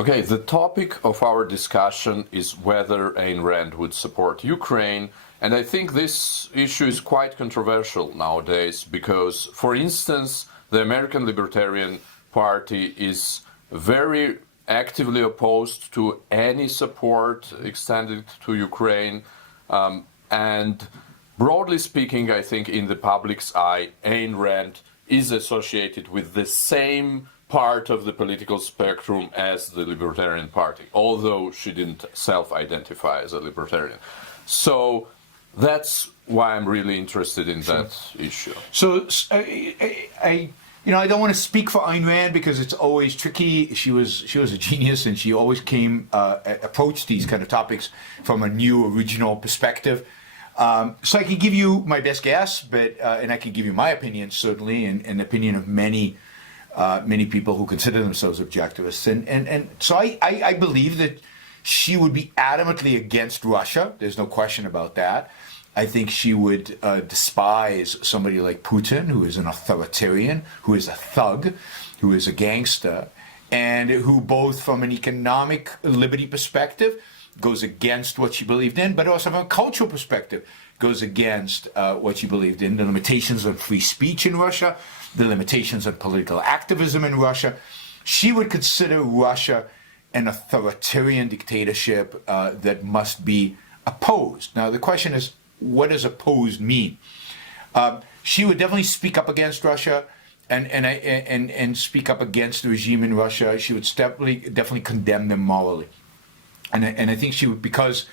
Okay, the topic of our discussion is whether Ayn Rand would support Ukraine. And I think this issue is quite controversial nowadays because, for instance, the American Libertarian Party is very actively opposed to any support extended to Ukraine. And broadly speaking, I think in the public's eye, Ayn Rand is associated with the same part of the political spectrum as the Libertarian Party, although she didn't self-identify as a libertarian. So that's why I'm really interested in that issue. So I don't want to speak for Ayn Rand because it's always tricky. She was a genius, and she always approached these kind of topics from a new, original perspective. So I can give you my best guess, and I can give you my opinion certainly, and the opinion of many people who consider themselves objectivists. And so I believe that she would be adamantly against Russia. There's no question about that. I think she would despise somebody like Putin, who is an authoritarian, who is a thug, who is a gangster, and who both from an economic liberty perspective goes against what she believed in, but also from a cultural perspective goes against what she believed in, the limitations on free speech in Russia, the limitations on political activism in Russia. She would consider Russia an authoritarian dictatorship that must be opposed. Now, the question is, what does opposed mean? She would definitely speak up against Russia and speak up against the regime in Russia. She would definitely condemn them morally. And I think she would, because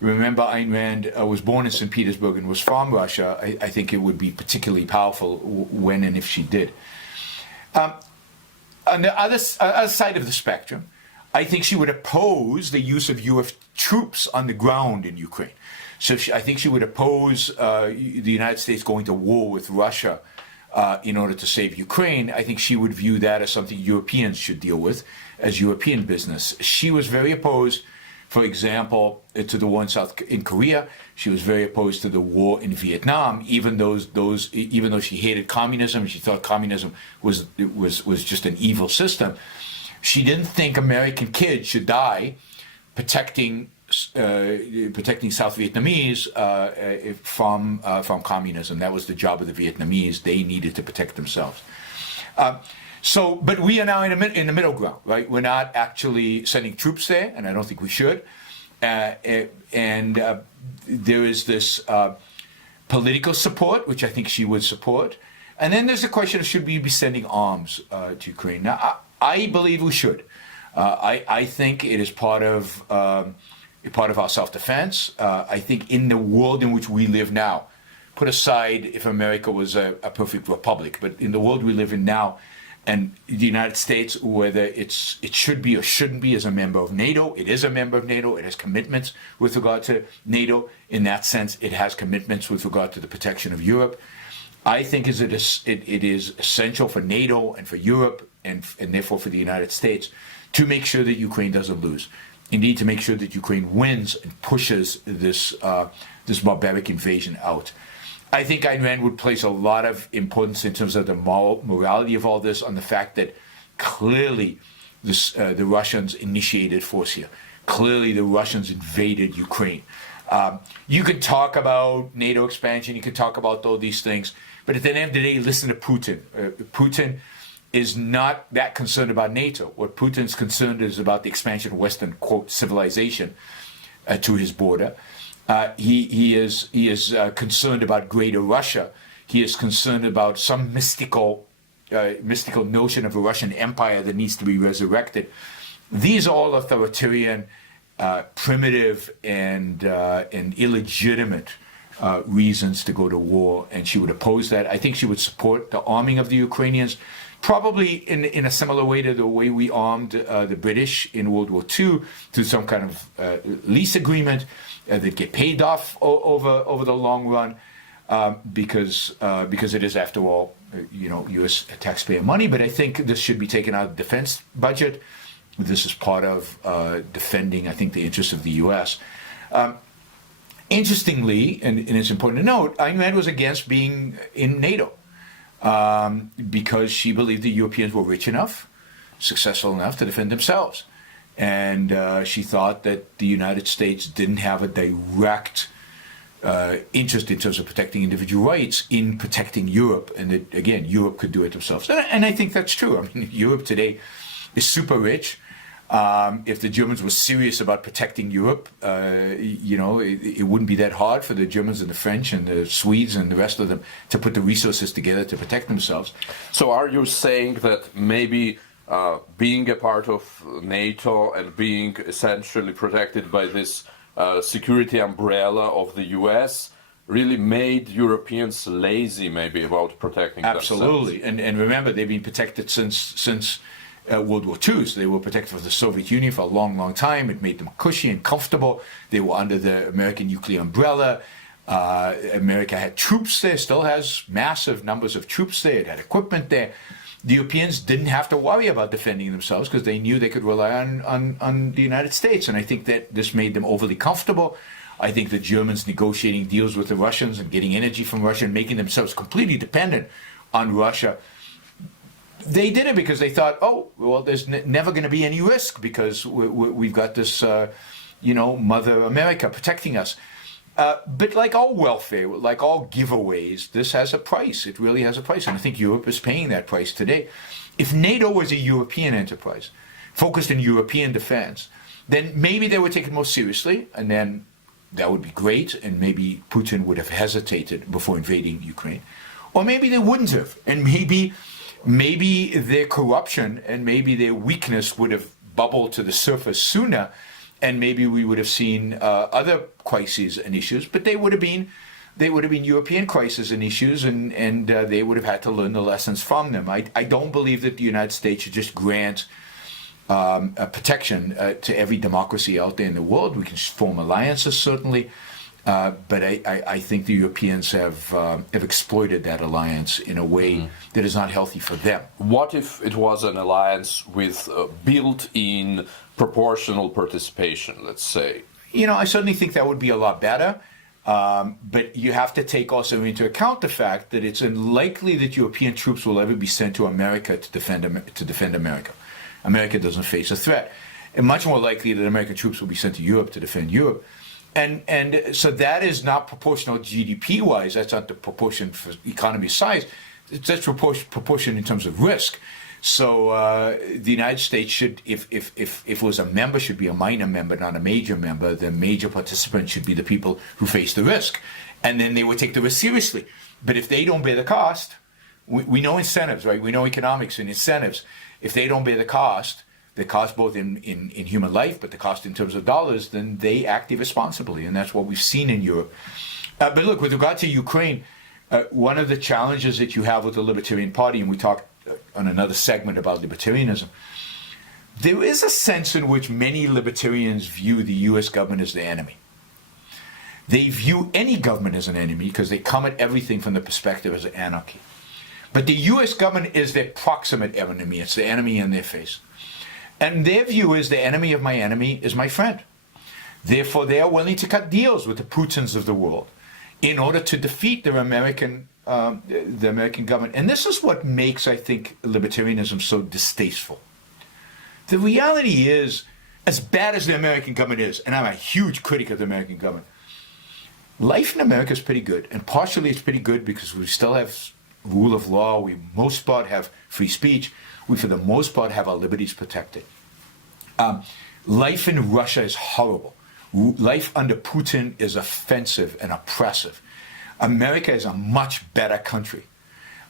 remember Ayn Rand was born in St. Petersburg and was from Russia, I think it would be particularly powerful when and if she did. On the other side of the spectrum, I think she would oppose the use of U.S. troops on the ground in Ukraine. So I think she would oppose the United States going to war with Russia in order to save Ukraine. I think she would view that as something Europeans should deal with as European business. She was very opposed, for example, to the war in Korea. She was very opposed to the war in Vietnam, even though she hated communism, she thought communism was just an evil system. She didn't think American kids should die protecting South Vietnamese from communism. That was the job of the Vietnamese. They needed to protect themselves. But we are now in the middle ground, right? We're not actually sending troops there, and I don't think we should. There is this political support, which I think she would support. And then there's the question of should we be sending arms to Ukraine? Now, I believe we should. I think it is part of our self-defense. I think in the world in which we live now, put aside if America was a perfect republic, but in the world we live in now, and the United States, whether it should be or shouldn't be as a member of NATO, it is a member of NATO, it has commitments with regard to NATO. In that sense, it has commitments with regard to the protection of Europe. I think it is essential for NATO and for Europe and therefore for the United States to make sure that Ukraine doesn't lose. Indeed, to make sure that Ukraine wins and pushes this barbaric invasion out. I think Ayn Rand would place a lot of importance in terms of the morality of all this on the fact that clearly the Russians initiated force here. Clearly the Russians invaded Ukraine. You could talk about NATO expansion, you could talk about all these things, but at the end of the day, listen to Putin. Putin is not that concerned about NATO. What Putin's concerned is about the expansion of Western, quote, civilization to his border. He is concerned about greater Russia. He is concerned about some mystical notion of a Russian empire that needs to be resurrected. These are all authoritarian, primitive, and illegitimate reasons to go to war, and she would oppose that. I think she would support the arming of the Ukrainians, probably in a similar way to the way we armed the British in World War II, through some kind of lease agreement that get paid off over the long run, because it is, after all, U.S. taxpayer money. But I think this should be taken out of the defense budget. This is part of defending, I think, the interests of the U.S. Interestingly, and it's important to note, Ayn Rand was against being in NATO because she believed the Europeans were rich enough, successful enough to defend themselves. And she thought that the United States didn't have a direct interest in terms of protecting individual rights in protecting Europe, and that, again, Europe could do it themselves. And I think that's true. I mean, Europe today is super rich. If the Germans were serious about protecting Europe, it wouldn't be that hard for the Germans and the French and the Swedes and the rest of them to put the resources together to protect themselves. So are you saying that maybe being a part of NATO and being essentially protected by this security umbrella of the US really made Europeans lazy maybe about protecting themselves? Absolutely. And remember, they've been protected since World War II. So they were protected from the Soviet Union for a long, long time. It made them cushy and comfortable. They were under the American nuclear umbrella. America had troops there, still has massive numbers of troops there. It had equipment there. The Europeans didn't have to worry about defending themselves because they knew they could rely on the United States. And I think that this made them overly comfortable. I think the Germans negotiating deals with the Russians and getting energy from Russia and making themselves completely dependent on Russia, they did it because they thought, oh, well, there's never going to be any risk because we've got this, Mother America protecting us. But like all welfare, like all giveaways, this has a price. It really has a price. And I think Europe is paying that price today. If NATO was a European enterprise, focused in European defense, then maybe they would take it more seriously, and then that would be great, and maybe Putin would have hesitated before invading Ukraine. Or maybe they wouldn't have, and maybe their corruption and maybe their weakness would have bubbled to the surface sooner, and maybe we would have seen other crises and issues, but they would have been European crises and issues, and they would have had to learn the lessons from them. I don't believe that the United States should just grant protection to every democracy out there in the world. We can form alliances, certainly, but I think the Europeans have exploited that alliance in a way that is not healthy for them. What if it was an alliance with built-in proportional participation, let's say? I certainly think that would be a lot better, but you have to take also into account the fact that it's unlikely that European troops will ever be sent to America to defend America. America doesn't face a threat. And much more likely that American troops will be sent to Europe to defend Europe. And so that is not proportional GDP-wise. That's not the proportion for economy size. That's proportion in terms of risk. So the United States should, if it was a member, should be a minor member, not a major member. The major participant should be the people who face the risk. And then they would take the risk seriously. But if they don't bear the cost, we know incentives, right? We know economics and incentives. If they don't bear the cost both in human life, but the cost in terms of dollars, then they act irresponsibly. And that's what we've seen in Europe. But look, with regard to Ukraine, one of the challenges that you have with the Libertarian Party, and we talked on another segment about libertarianism, there is a sense in which many libertarians view the U.S. government as the enemy. They view any government as an enemy because they come at everything from the perspective as anarchy. But the U.S. government is their proximate enemy. It's the enemy in their face. And their view is the enemy of my enemy is my friend. Therefore, they are willing to cut deals with the Putins of the world in order to defeat the American government. And this is what makes, I think, libertarianism so distasteful. The reality is, as bad as the American government is, and I'm a huge critic of the American government, life in America is pretty good. And partially it's pretty good because we still have rule of law. We, most part, have free speech. We, for the most part, have our liberties protected. Life in Russia is horrible. Life under Putin is offensive and oppressive. America is a much better country.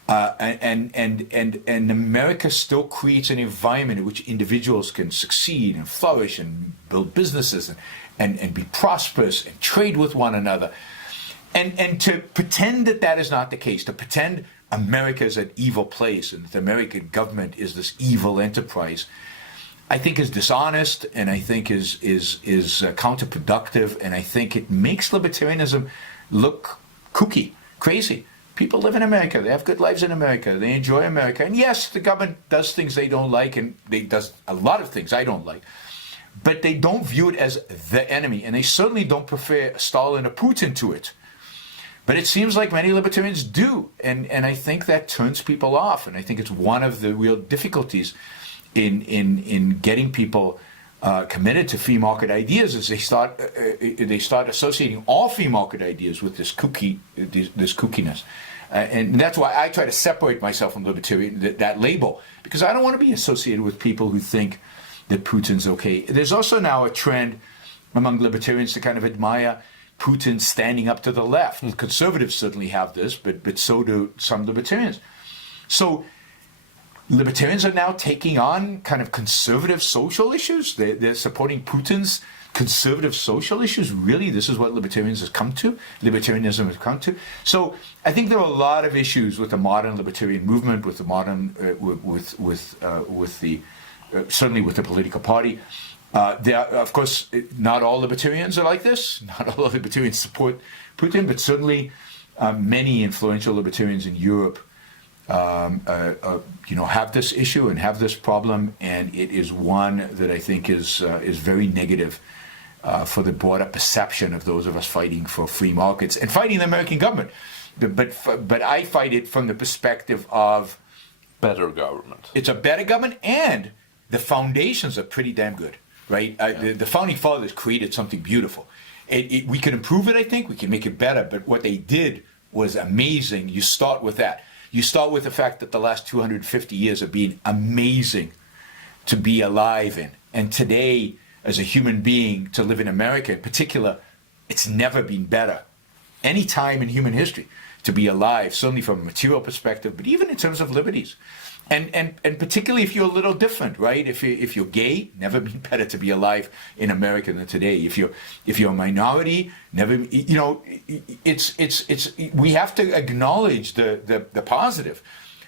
And America still creates an environment in which individuals can succeed and flourish and build businesses and be prosperous and trade with one another. And to pretend that that is not the case, to pretend America is an evil place and that the American government is this evil enterprise, I think is dishonest, and I think is counterproductive, and I think it makes libertarianism look kooky, crazy. People live in America. They have good lives in America. They enjoy America. And yes, the government does things they don't like, and they does a lot of things I don't like. But they don't view it as the enemy, and they certainly don't prefer Stalin or Putin to it. But it seems like many libertarians do, and I think that turns people off, and I think it's one of the real difficulties in getting people committed to free market ideas is they start associating all free market ideas with this kookiness. And that's why I try to separate myself from libertarian, that label, because I don't want to be associated with people who think that Putin's okay. There's also now a trend among libertarians to kind of admire Putin standing up to the left. Conservatives certainly have this, but so do some libertarians. So libertarians are now taking on kind of conservative social issues. They're supporting Putin's conservative social issues. Really, this is what libertarianism has come to. So I think there are a lot of issues with the modern libertarian movement, with the modern, certainly with the political party. There are, of course, not all libertarians are like this. Not all libertarians support Putin, but certainly many influential libertarians in Europe have this issue and have this problem, and it is one that I think is very negative for the broader perception of those of us fighting for free markets and fighting the American government. But I fight it from the perspective of better government. It's a better government, and the foundations are pretty damn good, right? The founding fathers created something beautiful. We can improve it, I think. We can make it better, but what they did was amazing. You start with that. You start with the fact that the last 250 years have been amazing to be alive in. And today, as a human being, to live in America in particular, it's never been better. Any time in human history to be alive, certainly from a material perspective, but even in terms of liberties. And particularly if you're a little different, right? If you're gay, never been better to be alive in America than today. If you're a minority, never. We have to acknowledge the positive,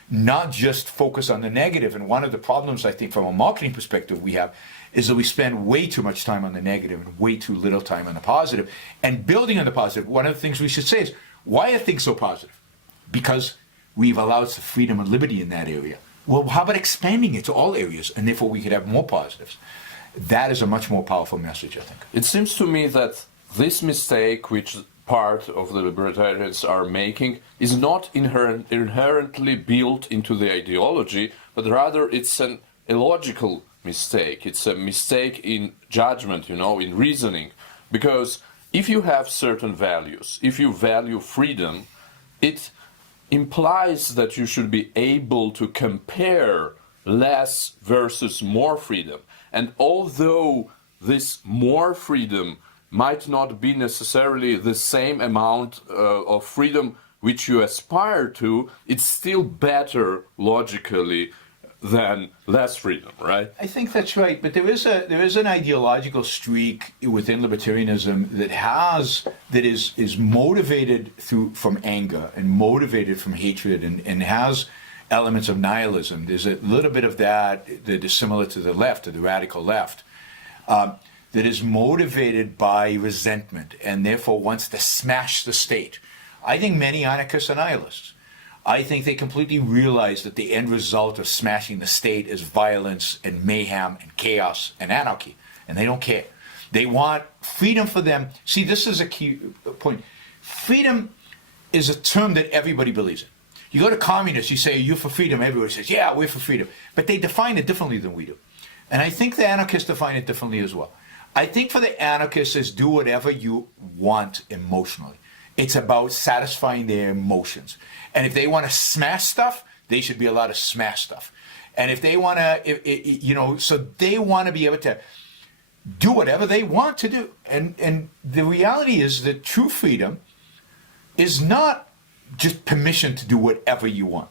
not just focus on the negative. And one of the problems I think from a marketing perspective we have is that we spend way too much time on the negative and way too little time on the positive. And building on the positive, one of the things we should say is, why are things so positive? Because we've allowed some freedom and liberty in that area. Well, how about expanding it to all areas, and therefore we could have more positives? That is a much more powerful message, I think. It seems to me that this mistake, which part of the libertarians are making, is not inherently built into the ideology, but rather it's an illogical mistake. It's a mistake in judgment, in reasoning. Because if you have certain values, if you value freedom, it implies that you should be able to compare less versus more freedom. And although this more freedom might not be necessarily the same amount of freedom which you aspire to, it's still better logically than less freedom, right? I think that's right, but there is an ideological streak within libertarianism that is motivated from anger and motivated from hatred and has elements of nihilism. There's a little bit of that is similar to the left, to the radical left, that is motivated by resentment and therefore wants to smash the state. I think many anarchists are nihilists. I think they completely realize that the end result of smashing the state is violence and mayhem and chaos and anarchy, and they don't care. They want freedom for them. See, this is a key point. Freedom is a term that everybody believes in. You go to communists, you say, "You're for freedom." Everybody says, "Yeah, we're for freedom." But they define it differently than we do. And I think the anarchists define it differently as well. I think for the anarchists, it's do whatever you want emotionally. It's about satisfying their emotions. And if they want to smash stuff, they should be allowed to smash stuff. And if they want to, so they want to be able to do whatever they want to do. And the reality is that true freedom is not just permission to do whatever you want.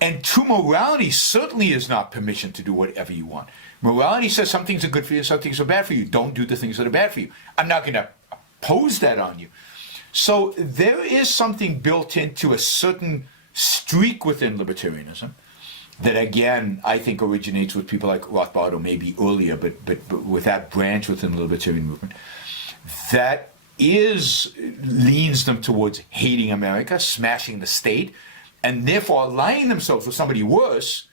And true morality certainly is not permission to do whatever you want. Morality says some things are good for you, some things are bad for you. Don't do the things that are bad for you. I'm not going to impose that on you. So there is something built into a certain streak within libertarianism that, again, I think originates with people like Rothbard or maybe earlier, but with that branch within the libertarian movement, that leans them towards hating America, smashing the state, and therefore aligning themselves with somebody worse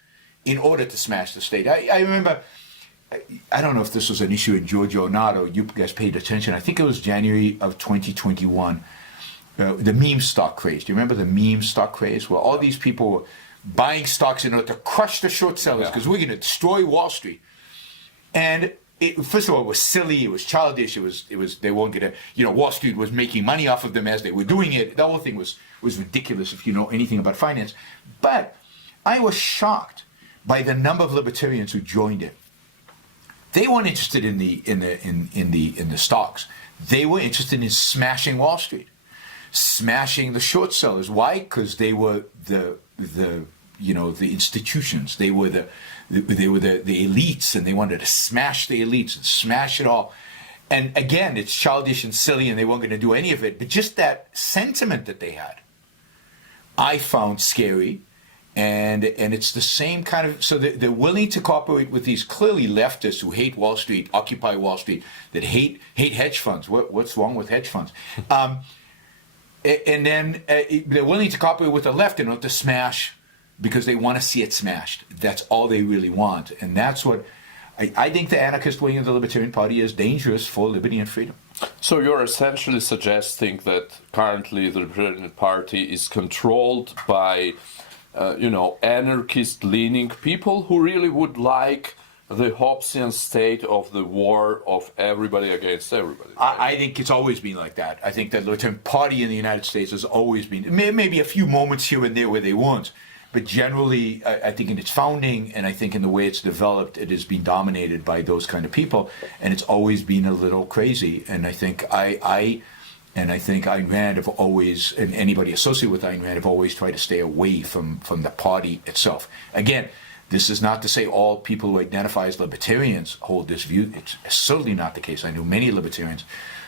in order to smash the state. I remember, I don't know if this was an issue in Georgia or not, or you guys paid attention. I think it was January of 2021, the meme stock craze. Do you remember the meme stock craze? Where all these people were buying stocks in order to crush the short sellers because we're going to destroy Wall Street. And first of all, it was silly, it was childish, it was they weren't going to, Wall Street was making money off of them as they were doing it. The whole thing was ridiculous if you know anything about finance. But I was shocked by the number of libertarians who joined it. They weren't interested in the stocks. They were interested in smashing Wall Street, smashing the short sellers. Why? Because they were the institutions. They were the elites, and they wanted to smash the elites and smash it all. And again, it's childish and silly, and they weren't going to do any of it. But just that sentiment that they had, I found scary. And it's the same kind of, so they're willing to cooperate with these clearly leftists who hate Wall Street, occupy Wall Street, that hate hedge funds. What's wrong with hedge funds? And then they're willing to cooperate with the left in order to smash, because they want to see it smashed. That's all they really want. And that's what, I think the anarchist wing of the Libertarian Party is dangerous for liberty and freedom. So you're essentially suggesting that currently the Libertarian Party is controlled by anarchist-leaning people who really would like the Hobbesian state of the war of everybody against everybody. I think it's always been like that. I think that the Libertarian Party in the United States has always been, maybe a few moments here and there where they weren't, but generally, I think in its founding, and I think in the way it's developed, it has been dominated by those kind of people, and it's always been a little crazy. And I think I think Ayn Rand have always, and anybody associated with Ayn Rand have always tried to stay away from the party itself. Again, this is not to say all people who identify as libertarians hold this view. It's certainly not the case. I know many libertarians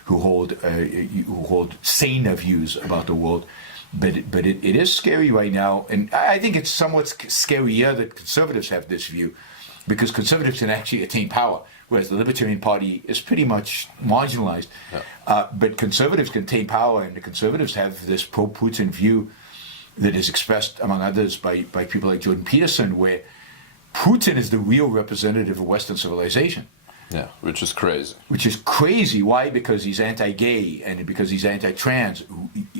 who hold saner views about the world, but it is scary right now, and I think it's somewhat scarier that conservatives have this view, because conservatives can actually attain power, whereas the Libertarian Party is pretty much marginalized. Yeah. But conservatives can attain power, and the conservatives have this pro-Putin view that is expressed, among others, by people like Jordan Peterson, where Putin is the real representative of Western civilization. Yeah, which is crazy. Which is crazy. Why? Because he's anti-gay, and because he's anti-trans.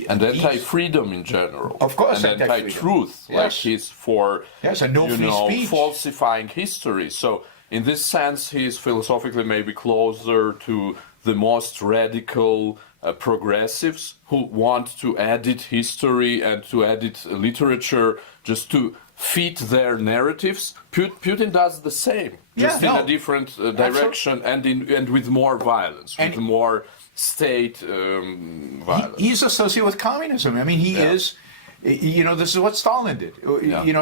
And anti-freedom in general. Of course, and anti-truth. Yes. Like he's for, and no free speech. Falsifying history. So in this sense, he's philosophically maybe closer to the most radical progressives who want to edit history and to edit literature just to fit their narratives. Putin does the same, just in a different direction, and with more violence, with more state violence. He's associated with communism. I mean, he is. This is what Stalin did.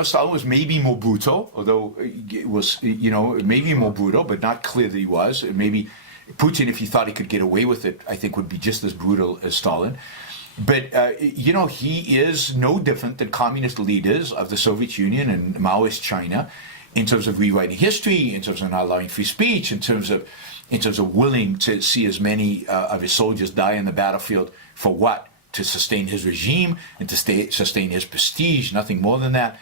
Stalin was maybe more brutal, although it was, maybe more brutal, but not clear that he was. Maybe Putin, if he thought he could get away with it, I think would be just as brutal as Stalin. But, he is no different than communist leaders of the Soviet Union and Maoist China in terms of rewriting history, in terms of not allowing free speech, in terms of willing to see as many of his soldiers die on the battlefield for what? To sustain his regime and to sustain his prestige, nothing more than that.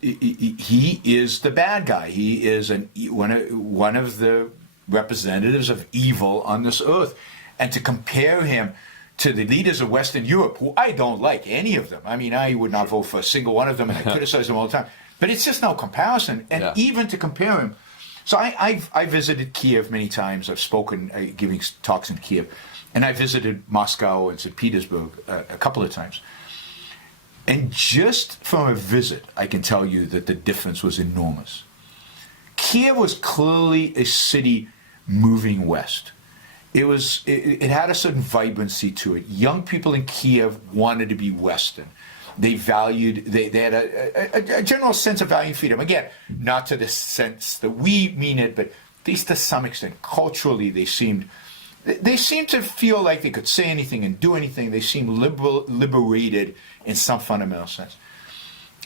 He is the bad guy. He is one of the representatives of evil on this earth. And to compare him to the leaders of Western Europe, who I don't like any of them. I mean, I would not vote for a single one of them, and I criticize them all the time. But it's just no comparison. And even to compare him, so I visited Kiev many times. I've spoken, giving talks in Kiev, and I visited Moscow and St. Petersburg a couple of times. And just from a visit, I can tell you that the difference was enormous. Kiev was clearly a city moving west. It had a certain vibrancy to it. Young people in Kiev wanted to be Western. They had a general sense of value and freedom. Again, not to the sense that we mean it, but at least to some extent, culturally, they seemed to feel like they could say anything and do anything. They seemed liberated in some fundamental sense.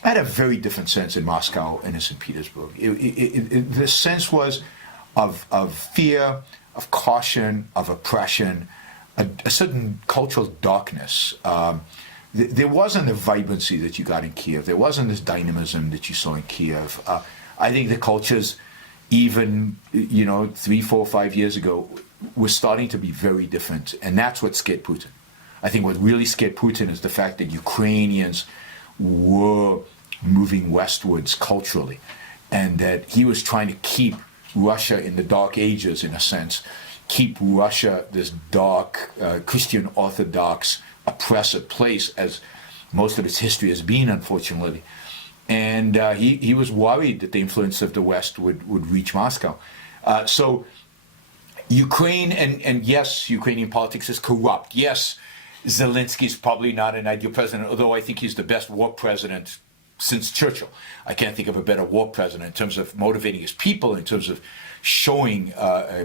I had a very different sense in Moscow and in St. Petersburg. The sense was of fear, of caution, of oppression, a certain cultural darkness. There wasn't the vibrancy that you got in Kiev. There wasn't this dynamism that you saw in Kiev. I think the cultures, even 3, 4, 5 years ago, were starting to be very different, and that's what scared Putin. I think what really scared Putin is the fact that Ukrainians were moving westwards culturally, and that he was trying to keep Russia in the Dark Ages, in a sense, keep Russia this dark, Christian Orthodox, oppressive place, as most of its history has been, unfortunately. And he was worried that the influence of the West would reach Moscow. So Ukraine, and yes, Ukrainian politics is corrupt. Yes, Zelensky is probably not an ideal president, although I think he's the best war president since Churchill. I can't think of a better war president in terms of motivating his people, in terms of showing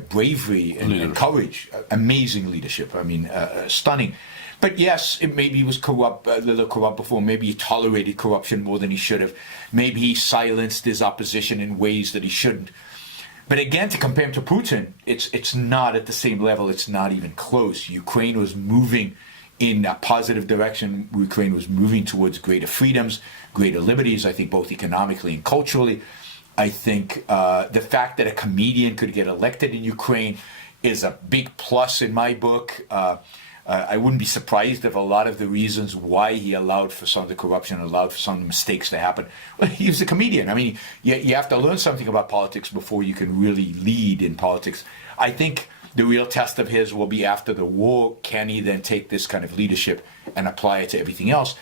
bravery and courage, amazing leadership. I mean, stunning. But yes, maybe he was corrupt, a little corrupt before. Maybe he tolerated corruption more than he should have. Maybe he silenced his opposition in ways that he shouldn't. But again, to compare him to Putin, it's not at the same level. It's not even close. Ukraine was moving in a positive direction. Ukraine was moving towards greater freedoms, greater liberties, I think both economically and culturally. I think the fact that a comedian could get elected in Ukraine is a big plus in my book. I wouldn't be surprised if a lot of the reasons why he allowed for some of the corruption, allowed for some of the mistakes to happen, well, he was a comedian. I mean, you have to learn something about politics before you can really lead in politics. I think the real test of his will be after the war. Can he then take this kind of leadership and apply it to everything else?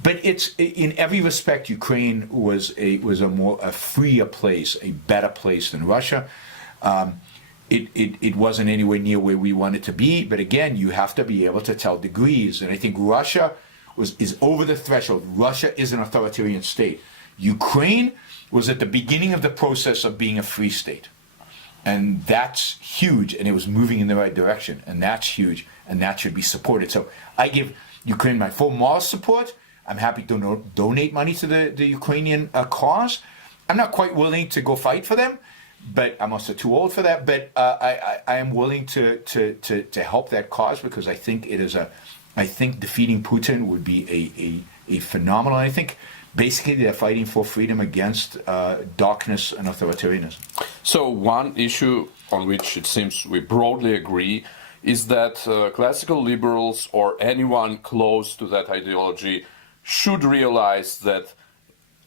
But it's, in every respect, Ukraine was a freer place, a better place than Russia. It wasn't anywhere near where we wanted to be, but again, you have to be able to tell degrees. And I think Russia is over the threshold. Russia is an authoritarian state. Ukraine was at the beginning of the process of being a free state. And that's huge, and it was moving in the right direction, and that's huge, and that should be supported. So I give Ukraine my full moral support. I'm happy to donate money to the Ukrainian cause. I'm not quite willing to go fight for them, but I'm also too old for that. But I am willing to help that cause, because I think I think defeating Putin would be a phenomenal. I think basically they're fighting for freedom against darkness and authoritarianism. So one issue on which it seems we broadly agree is that classical liberals or anyone close to that ideology should realize that,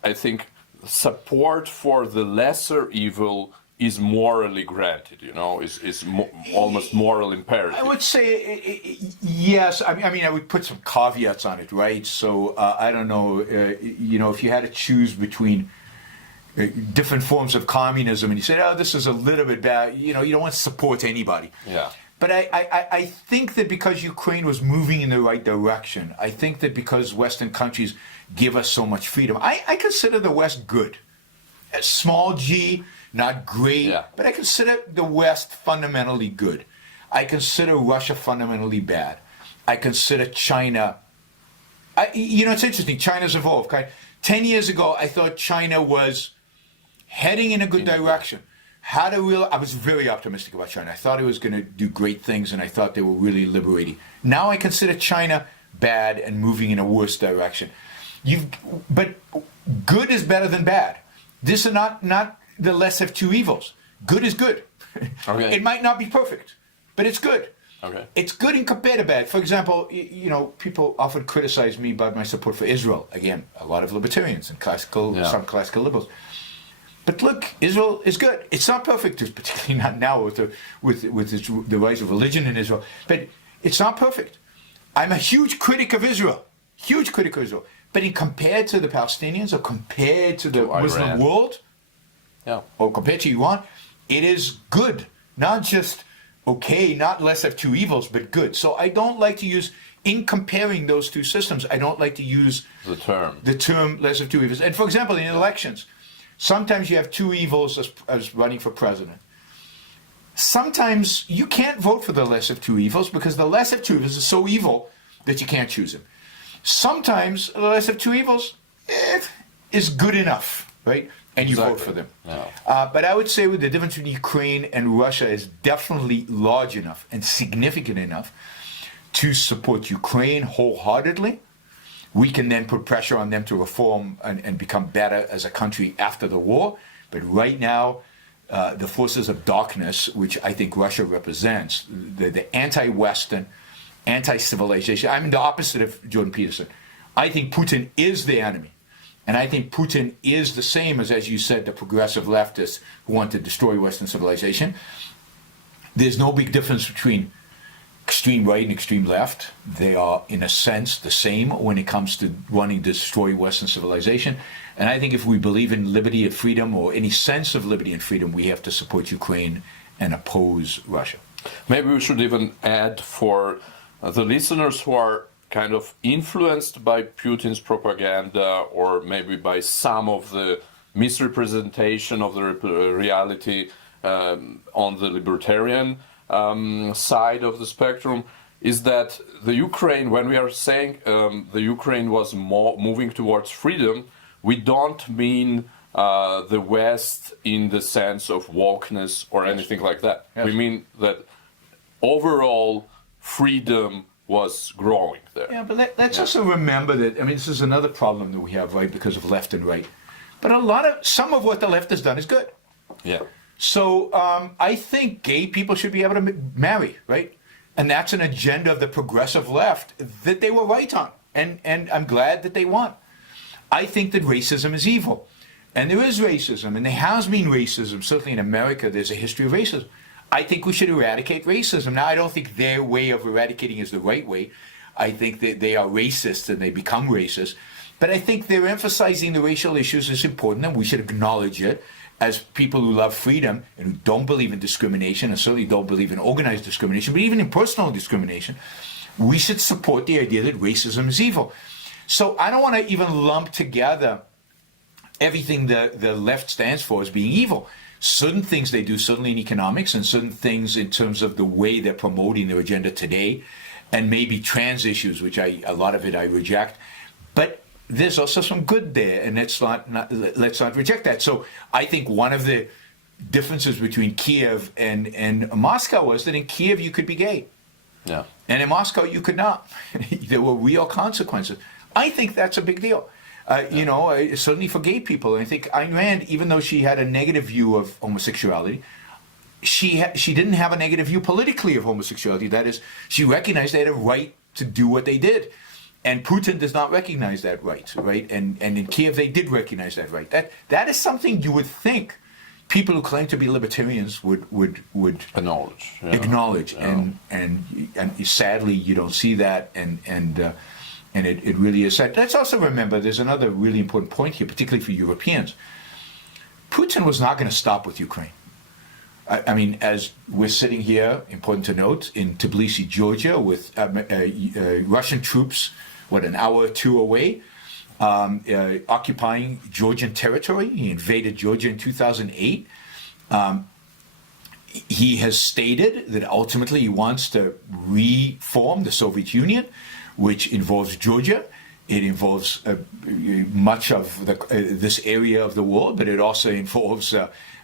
I think, support for the lesser evil is morally granted, is almost moral imperative. I would say yes. I mean, I would put some caveats on it, right? So I don't know, if you had to choose between different forms of communism, and you said, oh, this is a little bit bad, you don't want to support anybody. Yeah. But I think that because Ukraine was moving in the right direction, I think that because Western countries give us so much freedom, I consider the West good. A small g, not great, but I consider the West fundamentally good. I consider Russia fundamentally bad. I consider China, it's interesting, China's evolved. 10 years ago, I thought China was heading in a good direction. I was very optimistic about China. I thought it was going to do great things, and I thought they were really liberating. Now I consider China bad and moving in a worse direction. But good is better than bad. This is not the less of two evils. Good is good. Okay. It might not be perfect, but it's good. Okay. It's good in compared to bad. For example, people often criticize me about my support for Israel. Again, a lot of libertarians and some classical liberals. But look, Israel is good. It's not perfect, particularly not now with the rise of religion in Israel. But it's not perfect. I'm a huge critic of Israel. Huge critic of Israel. But compared to the Palestinians, or compared to the Muslim world, or compared to Iran, it is good. Not just okay, not less of two evils, but good. So I don't like to use, in comparing those two systems, I don't like to use the term less of two evils. And for example, in elections, sometimes you have two evils as running for president. Sometimes you can't vote for the less of two evils because the less of two evils is so evil that you can't choose him. Sometimes the less of two evils is good enough, right? And you vote for them. Yeah. But I would say the difference between Ukraine and Russia is definitely large enough and significant enough to support Ukraine wholeheartedly. We can then put pressure on them to reform and become better as a country after the war. But right now, the forces of darkness, which I think Russia represents, the anti-Western, anti-civilization. I'm the opposite of Jordan Peterson. I think Putin is the enemy. And I think Putin is the same as you said, the progressive leftists who want to destroy Western civilization. There's no big difference between extreme right and extreme left. They are, in a sense, the same when it comes to wanting to destroy Western civilization. And I think if we believe in liberty and freedom, or any sense of liberty and freedom, we have to support Ukraine and oppose Russia. Maybe we should even add for the listeners who are kind of influenced by Putin's propaganda, or maybe by some of the misrepresentation of the reality on the libertarian side of the spectrum, is that the Ukraine, when we are saying the Ukraine was moving towards freedom, we don't mean the West in the sense of wokeness or anything like that. Yes. We mean that overall freedom was growing there. Yeah, but let's also remember that, I mean, this is another problem that we have, right, because of left and right. But some of what the left has done is good. Yeah. So I think gay people should be able to marry, right? And that's an agenda of the progressive left that they were right on. And I'm glad that they won. I think that racism is evil. And there is racism, and there has been racism. Certainly in America, there's a history of racism. I think we should eradicate racism. Now, I don't think their way of eradicating is the right way. I think that they are racist and they become racist. But I think they're emphasizing the racial issues is important, and we should acknowledge it as people who love freedom and who don't believe in discrimination, and certainly don't believe in organized discrimination, but even in personal discrimination. We should support the idea that racism is evil. So I don't want to even lump together everything the left stands for as being evil. Certain things they do, certainly in economics, and certain things in terms of the way they're promoting their agenda today, and maybe trans issues, which a lot of it I reject. But there's also some good there, and let's not reject that. So I think one of the differences between Kiev and Moscow was that in Kiev you could be gay. Yeah. And in Moscow you could not. There were real consequences. I think that's a big deal. You know, certainly for gay people. And I think Ayn Rand, even though she had a negative view of homosexuality, she didn't have a negative view politically of homosexuality. That is, she recognized they had a right to do what they did. And Putin does not recognize that right? And in Kiev they did recognize that right. That is something you would think people who claim to be libertarians would Acknowledge. Yeah. Acknowledge. Yeah. And sadly you don't see that, and it really is sad. Let's also remember there's another really important point here, particularly for Europeans. Putin was not going to stop with Ukraine. I mean, as we're sitting here, important to note, in Tbilisi, Georgia, with Russian troops, an hour or two away, occupying Georgian territory. He invaded Georgia in 2008. He has stated that ultimately he wants to reform the Soviet Union, which involves Georgia. It involves much of this area of the world, but it also involves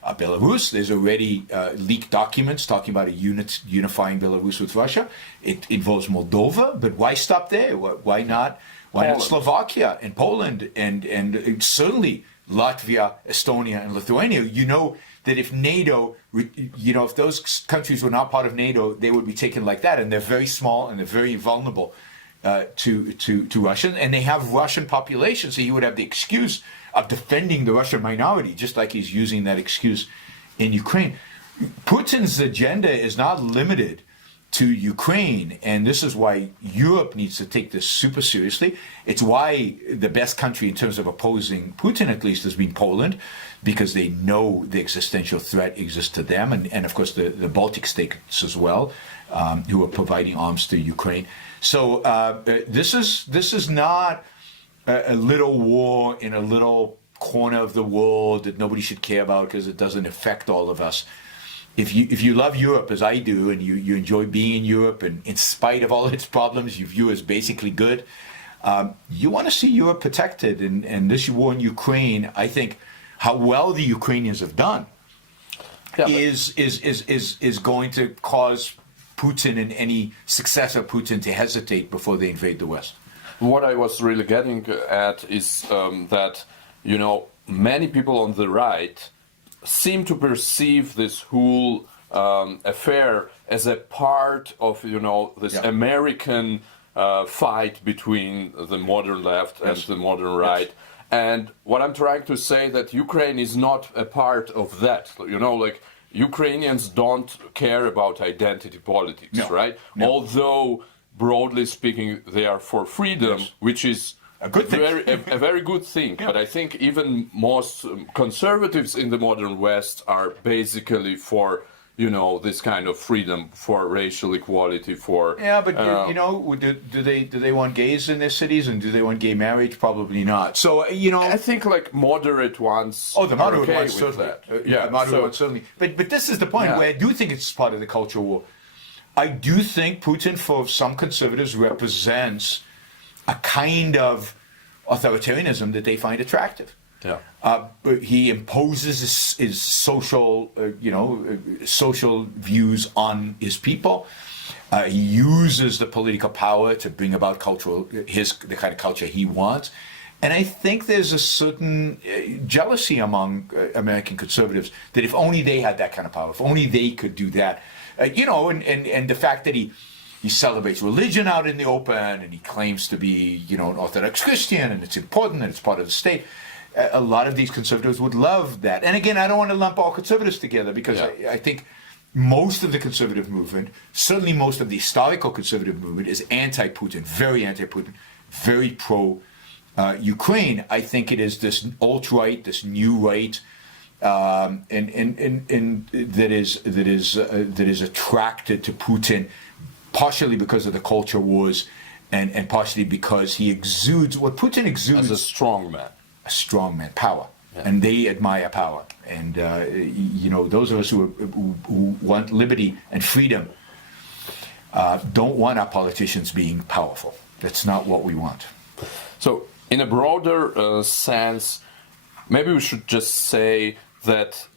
Belarus. There's already leaked documents talking about unifying Belarus with Russia. It involves Moldova, but why stop there? Why not? Why not Slovakia and Poland and certainly Latvia, Estonia, and Lithuania? You know that if NATO, if those countries were not part of NATO, they would be taken like that, and they're very small and they're very vulnerable to Russian, and they have Russian populations, so he would have the excuse of defending the Russian minority, just like he's using that excuse in Ukraine. Putin's agenda is not limited to Ukraine, and this is why Europe needs to take this super seriously. It's why the best country in terms of opposing Putin, at least, has been Poland, because they know the existential threat exists to them, and of course the Baltic states as well, who are providing arms to Ukraine. So this is not a little war in a little corner of the world that nobody should care about because it doesn't affect all of us. If you love Europe as I do, and you enjoy being in Europe, and in spite of all its problems you view as basically good, you want to see Europe protected. And this war in Ukraine, I think how well the Ukrainians have done is going to cause Putin and any successor Putin to hesitate before they invade the West. What I was really getting at is that, many people on the right seem to perceive this whole affair as a part of, this American fight between the modern left and the modern right. And what I'm trying to say that Ukraine is not a part of that. You know, like Ukrainians don't care about identity politics, No, right? no. Although, broadly speaking, they are for freedom, Yes. which is A good thing. a very good thing. But I think even most conservatives in the modern West are basically for, you know, this kind of freedom, for racial equality, for Yeah, but you know, do they want gays in their cities, and do they want gay marriage? Probably not. So you know, I think like moderate ones. oh, the moderate are okay ones with certainly. that. Yeah, moderate ones certainly. But this is the point Yeah. where I do think it's part of the culture war. I do think Putin, for some conservatives, represents a kind of authoritarianism that they find attractive. Yeah. But he imposes his social, social views on his people. He uses the political power to bring about the kind of culture he wants. And I think there's a certain jealousy among American conservatives that if only they had that kind of power, if only they could do that. And the fact that he celebrates religion out in the open, and he claims to be, an Orthodox Christian, and it's important, and it's part of the state. A lot of these conservatives would love that. And again, I don't want to lump all conservatives together, because I think most of the conservative movement, certainly most of the historical conservative movement, is anti-Putin, very anti-Putin, very pro-Ukraine. I think it is this alt-right, this new right, and that is attracted to Putin, partially because of the culture wars, and partially because he exudes what Putin exudes As a strong man. A strong man, power, and they admire power. And those of us who want liberty and freedom don't want our politicians being powerful. That's not what we want. So, in a broader sense, maybe we should just say that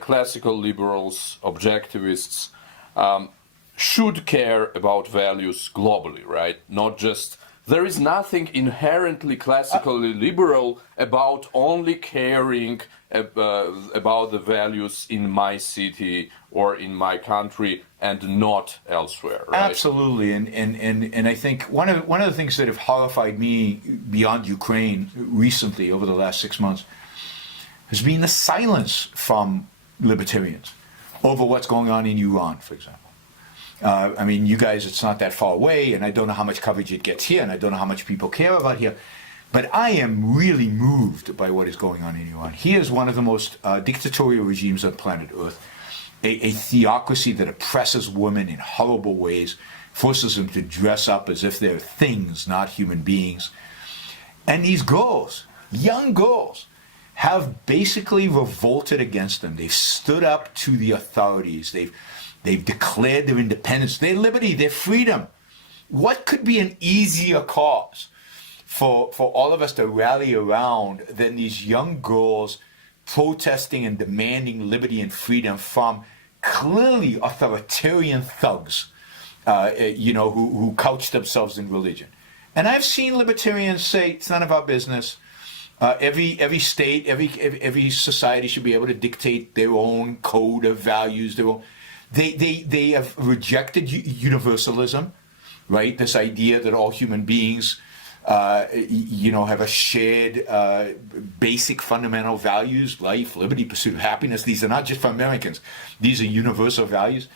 classical liberals, objectivists, should care about values globally, right? Not just. There is nothing inherently classically liberal about only caring about the values in my city or in my country and not elsewhere, right? Absolutely, and I think one of the things that have horrified me beyond Ukraine recently over the last 6 months has been the silence from libertarians over what's going on in Iran, for example. You guys, it's not that far away, and I don't know how much coverage it gets here, and I don't know how much people care about here. But I am really moved by what is going on in Iran. He is one of the most dictatorial regimes on planet Earth, a theocracy that oppresses women in horrible ways, forces them to dress up as if they're things, not human beings. And these girls, young girls, have basically revolted against them. They've stood up to the authorities. They've declared their independence, their liberty, their freedom. What could be an easier cause for all of us to rally around than these young girls protesting and demanding liberty and freedom from clearly authoritarian thugs, who couch themselves in religion? And I've seen libertarians say it's none of our business. Every state, every society should be able to dictate their own code of values, their own. They have rejected universalism, right? This idea that all human beings, have a shared basic fundamental values: life, liberty, pursuit of happiness. These are not just for Americans; these are universal values.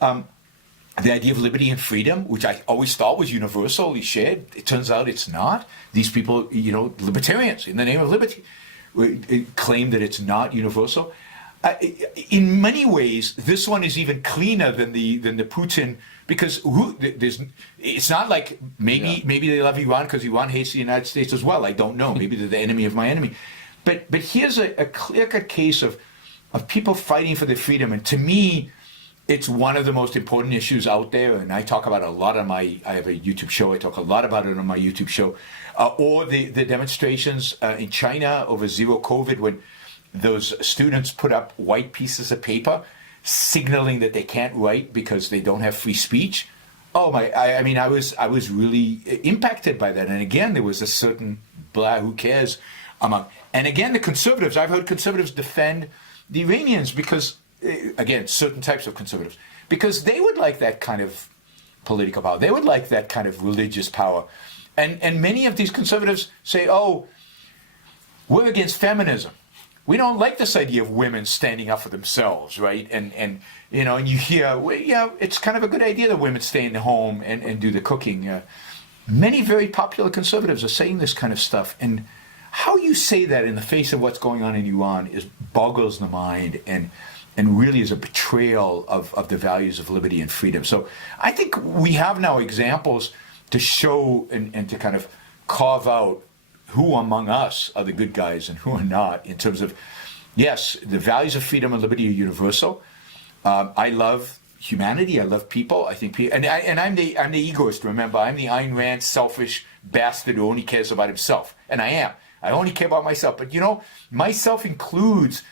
The idea of liberty and freedom, which I always thought was universally shared, it turns out it's not. These people, libertarians, in the name of liberty, claim that it's not universal. In many ways, this one is even cleaner than the Putin, because it's not like maybe they love Iran because Iran hates the United States as well. I don't know. Maybe they're the enemy of my enemy. But here's a clear-cut case of people fighting for their freedom, and to me, it's one of the most important issues out there. And I talk about it a lot on I have a YouTube show. I talk a lot about it on my YouTube show, or the demonstrations in China over zero COVID when those students put up white pieces of paper signaling that they can't write because they don't have free speech. Oh my! I was really impacted by that. And again, there was a certain who cares among. And again, the conservatives. I've heard conservatives defend the Iranians because, again, certain types of conservatives, because they would like that kind of political power. They would like that kind of religious power. And many of these conservatives say, oh, we're against feminism. We don't like this idea of women standing up for themselves, right? And you know, and you hear, well, yeah, it's kind of a good idea that women stay in the home and do the cooking. Many very popular conservatives are saying this kind of stuff. And how you say that in the face of what's going on in Iran boggles the mind and really is a betrayal of the values of liberty and freedom. So I think we have now examples to show and to kind of carve out who among us are the good guys and who are not, in terms of, yes, the values of freedom and liberty are universal. I love humanity. I love people. I think people, and I'm the egoist. Remember, I'm the Ayn Rand selfish bastard who only cares about himself, and I am. I only care about myself. But you know, myself includes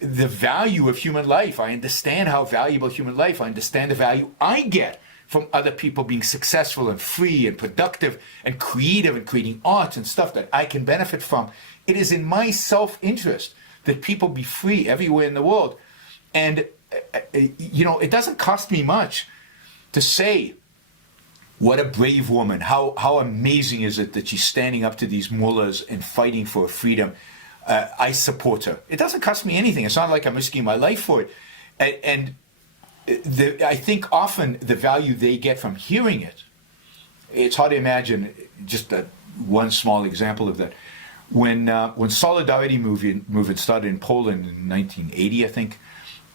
the value of human life. I understand how valuable human life. I understand the value I get from other people being successful and free and productive and creative and creating art and stuff that I can benefit from. It is in my self-interest that people be free everywhere in the world. And, you know, it doesn't cost me much to say, what a brave woman, how amazing is it that she's standing up to these mullahs and fighting for freedom. I support her. It doesn't cost me anything. It's not like I'm risking my life for it. And I think often the value they get from hearing it, it's hard to imagine just one small example of that. When Solidarity movement started in Poland in 1980, I think,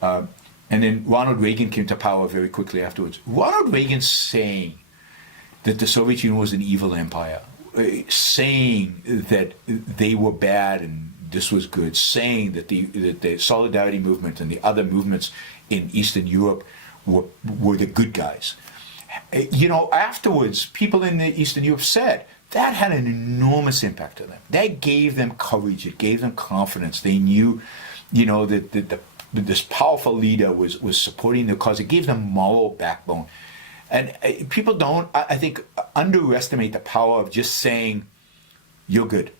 and then Ronald Reagan came to power very quickly afterwards. Ronald Reagan saying that the Soviet Union was an evil empire, saying that they were bad and this was good, saying that the Solidarity movement and the other movements in Eastern Europe were the good guys. You know, afterwards, people in Eastern Europe said that had an enormous impact on them. That gave them courage. It gave them confidence. They knew, you know, that this powerful leader was supporting their cause. It gave them moral backbone. And people don't, I think, underestimate the power of just saying, you're good.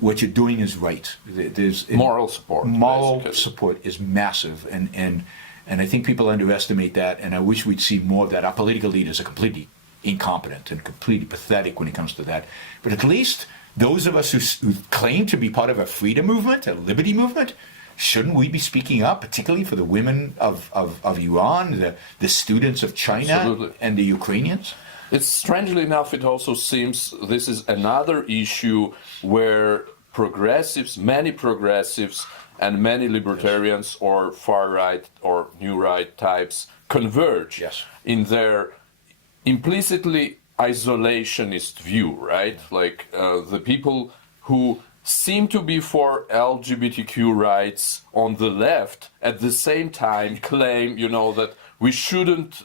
What you're doing is right. There's moral support. Moral basically. support is massive, and I think people underestimate that. And I wish we'd see more of that. Our political leaders are completely incompetent and completely pathetic when it comes to that. But at least those of us who claim to be part of a freedom movement, a liberty movement, shouldn't we be speaking up, particularly for the women of Iran, the students of China, Absolutely. And the Ukrainians? It's strangely enough, it also seems this is another issue where progressives, many progressives and many libertarians or far right or new right types converge in their implicitly isolationist view, right? Like the people who seem to be for LGBTQ rights on the left at the same time claim, you know, that we shouldn't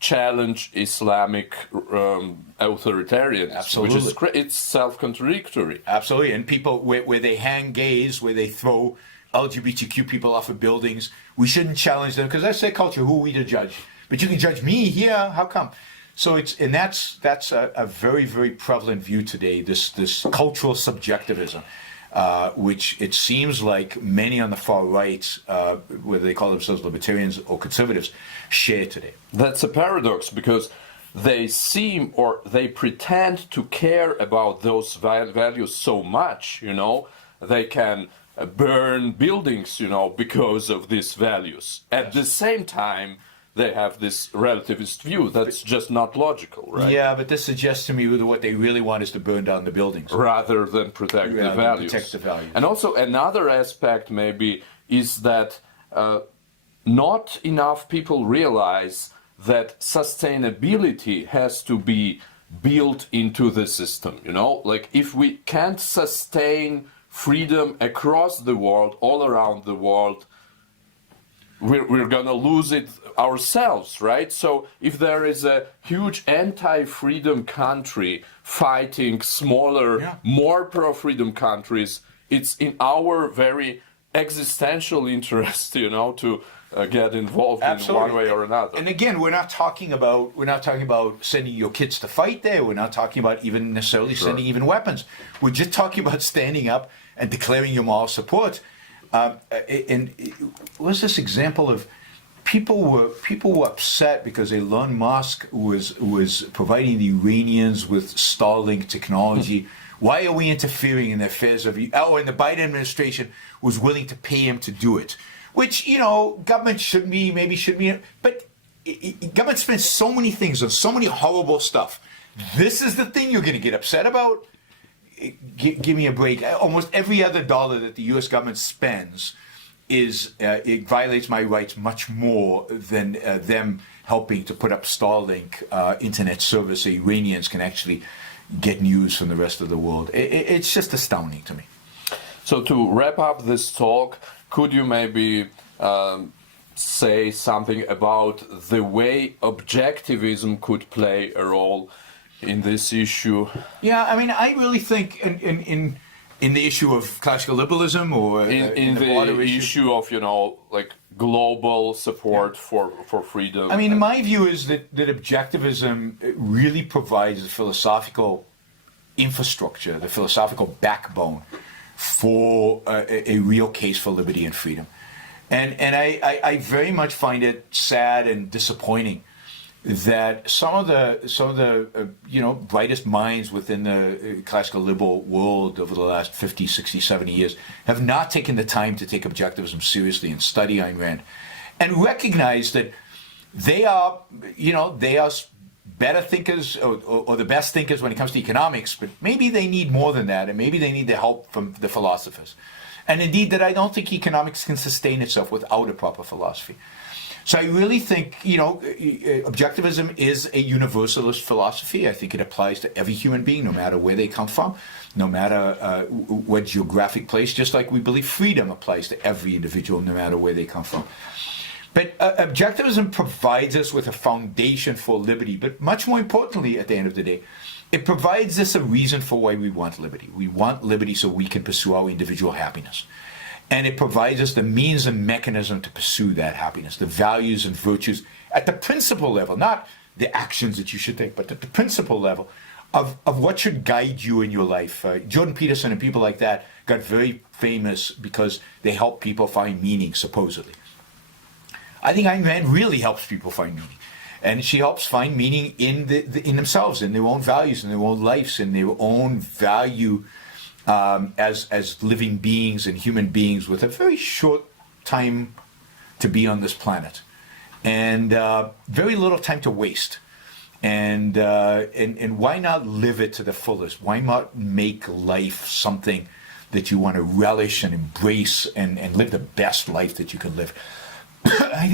challenge Islamic authoritarianism. Absolutely. Which is it's self-contradictory. Absolutely. And people, where they hang gays, where they throw LGBTQ people off of buildings, we shouldn't challenge them because that's their culture. Who are we to judge? But you can judge me here. How come? So that's a very, very prevalent view today, this cultural subjectivism, which it seems like many on the far right, whether they call themselves libertarians or conservatives, share today. That's a paradox because they seem or they pretend to care about those values so much, you know, they can burn buildings, you know, because of these values. At the same time, they have this relativist view that's just not logical, right? Yeah, but this suggests to me that what they really want is to burn down the buildings. Rather than protect the values. Protect the values. And also another aspect maybe is that not enough people realize that sustainability has to be built into the system, you know? Like if we can't sustain freedom across the world, all around the world, we're going to lose it ourselves, right? So if there is a huge anti-freedom country fighting smaller, more pro-freedom countries, it's in our very existential interest, you know, to get involved Absolutely. In one way or another. And again, we're not talking about sending your kids to fight there. We're not talking about even necessarily sending even weapons. We're just talking about standing up and declaring your moral support. And was this example of people were upset because Elon Musk was providing the Iranians with Starlink technology. Why are we interfering in the affairs of... and the Biden administration was willing to pay him to do it. Which, government shouldn't be, maybe should be... But government spends so many things on so many horrible stuff. This is the thing you're going to get upset about? Give me a break. Almost every other dollar that the U.S. government spends it violates my rights much more than them helping to put up Starlink internet service so Iranians can actually get news from the rest of the world. It's just astounding to me. So to wrap up this talk, could you maybe say something about the way objectivism could play a role in this issue? Yeah, I mean, I really think in the issue of classical liberalism or in the issue of, like global support for freedom. I mean, my view is that objectivism really provides the philosophical infrastructure, the philosophical backbone for a real case for liberty and freedom. And I very much find it sad and disappointing that some of the brightest minds within the classical liberal world over the last 50, 60, 70 years have not taken the time to take objectivism seriously and study Ayn Rand and recognize that they are better thinkers or the best thinkers when it comes to economics, but maybe they need more than that, and maybe they need the help from the philosophers. And indeed that I don't think economics can sustain itself without a proper philosophy. So I really think, objectivism is a universalist philosophy. I think it applies to every human being, no matter where they come from, no matter what geographic place, just like we believe freedom applies to every individual, no matter where they come from. But objectivism provides us with a foundation for liberty. But much more importantly, at the end of the day, it provides us a reason for why we want liberty. We want liberty so we can pursue our individual happiness. And it provides us the means and mechanism to pursue that happiness, the values and virtues at the principle level, not the actions that you should take, but at the principle level of what should guide you in your life. Jordan Peterson and people like that got very famous because they help people find meaning, supposedly. I think Ayn Rand really helps people find meaning. And she helps find meaning in themselves, in their own values, in their own lives, in their own value as living beings and human beings with a very short time to be on this planet. And very little time to waste. And why not live it to the fullest? Why not make life something that you want to relish and embrace and live the best life that you can live? I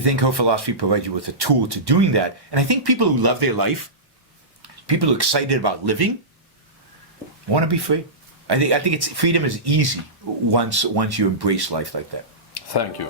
think her philosophy provides you with a tool to doing that. And I think people who love their life, people who are excited about living, want to be free. I think freedom is easy once you embrace life like that. Thank you.